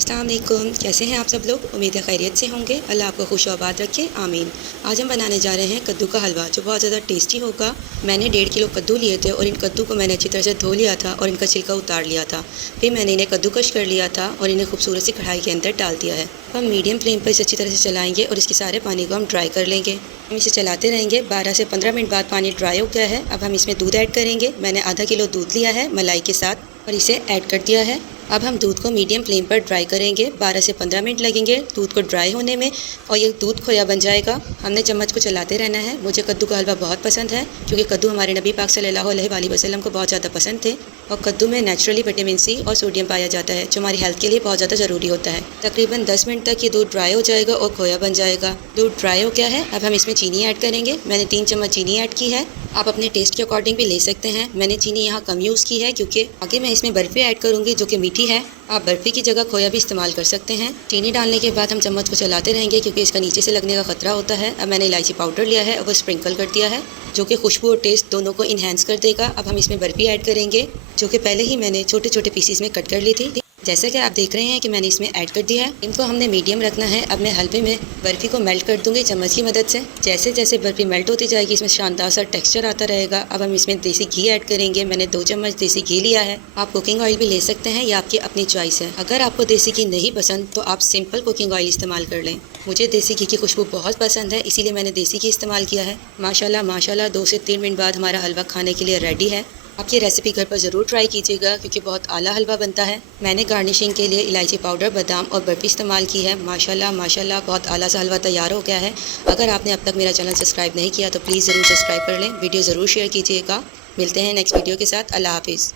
अस्सलाम वालेकुम, कैसे हैं आप सब लोग। उम्मीद है खैरियत से होंगे। अल्लाह आपको खुश आबाद रखे, आमीन। आज हम बनाने जा रहे हैं कद्दू का हलवा, जो बहुत ज़्यादा टेस्टी होगा। मैंने 1.5 किलो कद्दू लिए थे और इन कद्दू को मैंने अच्छी तरह से धो लिया था और इनका छिलका उतार लिया था। फिर मैंने इन्हें कद्दूकश कर लिया था और इन्हें खूबसूरत सी कढ़ाई के अंदर डाल दिया है। हम मीडियम फ्लेम पर इसे अच्छी तरह से चलाएंगे और इसके सारे पानी को हम ड्राई कर लेंगे। हम इसे चलाते रहेंगे। 12 से 15 मिनट बाद पानी ड्राई हो गया है। अब हम इसमें दूध ऐड करेंगे। मैंने आधा किलो दूध लिया है मलाई के साथ और इसे ऐड कर दिया है। अब हम दूध को मीडियम फ्लेम पर ड्राई करेंगे। 12 से 15 मिनट लगेंगे दूध को ड्राई होने में और ये दूध खोया बन जाएगा। हमने चम्मच को चलाते रहना है। मुझे कद्दू का हलवा बहुत पसंद है क्योंकि कद्दू हमारे नबी पाक सल्लल्लाहु अलैहि वसल्लम को बहुत ज़्यादा पसंद थे और कद्दू में नेचुरली विटामिन सी और सोडियम पाया जाता है, जो हमारी हेल्थ के लिए बहुत ज़्यादा ज़रूरी होता है। तकरीबन 10 मिनट तक ये दूध ड्राई हो जाएगा और खोया बन जाएगा। दूध ड्राई हो गया है। अब हम इसमें चीनी ऐड करेंगे। मैंने 3 चम्मच चीनी ऐड की है। आप अपने टेस्ट के अकॉर्डिंग भी ले सकते हैं। मैंने चीनी यहाँ कम यूज़ की है क्योंकि आगे मैं इसमें बर्फ़ी ऐड करूँगी जो कि मीठी है। आप बर्फ़ी की जगह खोया भी इस्तेमाल कर सकते हैं। चीनी डालने के बाद हम चम्मच को चलाते रहेंगे क्योंकि इसका नीचे से लगने का खतरा होता है। अब मैंने इलायची पाउडर लिया है और वो स्प्रिंकल कर दिया है, जो कि खुशबू और टेस्ट दोनों को इन्हेंस कर देगा। अब हम इसमें बर्फ़ी ऐड करेंगे, जो कि पहले ही मैंने छोटे छोटे पीसीस में कट कर ली थी। जैसा कि आप देख रहे हैं कि मैंने इसमें ऐड कर दिया है। इनको हमने मीडियम रखना है। अब मैं हलवे में बर्फ़ी को मेल्ट कर दूंगी चम्मच की मदद से। जैसे जैसे बर्फ़ी मेल्ट होती जाएगी इसमें शानदार सा टेक्सचर आता रहेगा। अब हम इसमें देसी घी ऐड करेंगे। मैंने 2 चम्मच देसी घी लिया है। आप कुकिंग ऑयल भी ले सकते हैं, या आपकी अपनी चॉइस है। अगर आपको देसी घी नहीं पसंद तो आप सिंपल कुकिंग ऑयल इस्तेमाल कर लें। मुझे देसी घी की खुशबू बहुत पसंद है, इसीलिए मैंने देसी घी इस्तेमाल किया है। माशाल्लाह माशाल्लाह 2 से 3 मिनट बाद हमारा हलवा खाने के लिए रेडी है। आप ये रेसिपी घर पर ज़रूर ट्राई कीजिएगा क्योंकि बहुत आला हलवा बनता है। मैंने गार्निशिंग के लिए इलायची पाउडर, बादाम और बर्फ़ी इस्तेमाल की है। माशाल्लाह माशाल्लाह बहुत आला सा हलवा तैयार हो गया है। अगर आपने अब तक मेरा चैनल सब्सक्राइब नहीं किया तो प्लीज़ ज़रूर सब्सक्राइब कर लें। वीडियो ज़रूर शेयर कीजिएगा। मिलते हैं नेक्स्ट वीडियो के साथ। अल्लाह हाफिज़।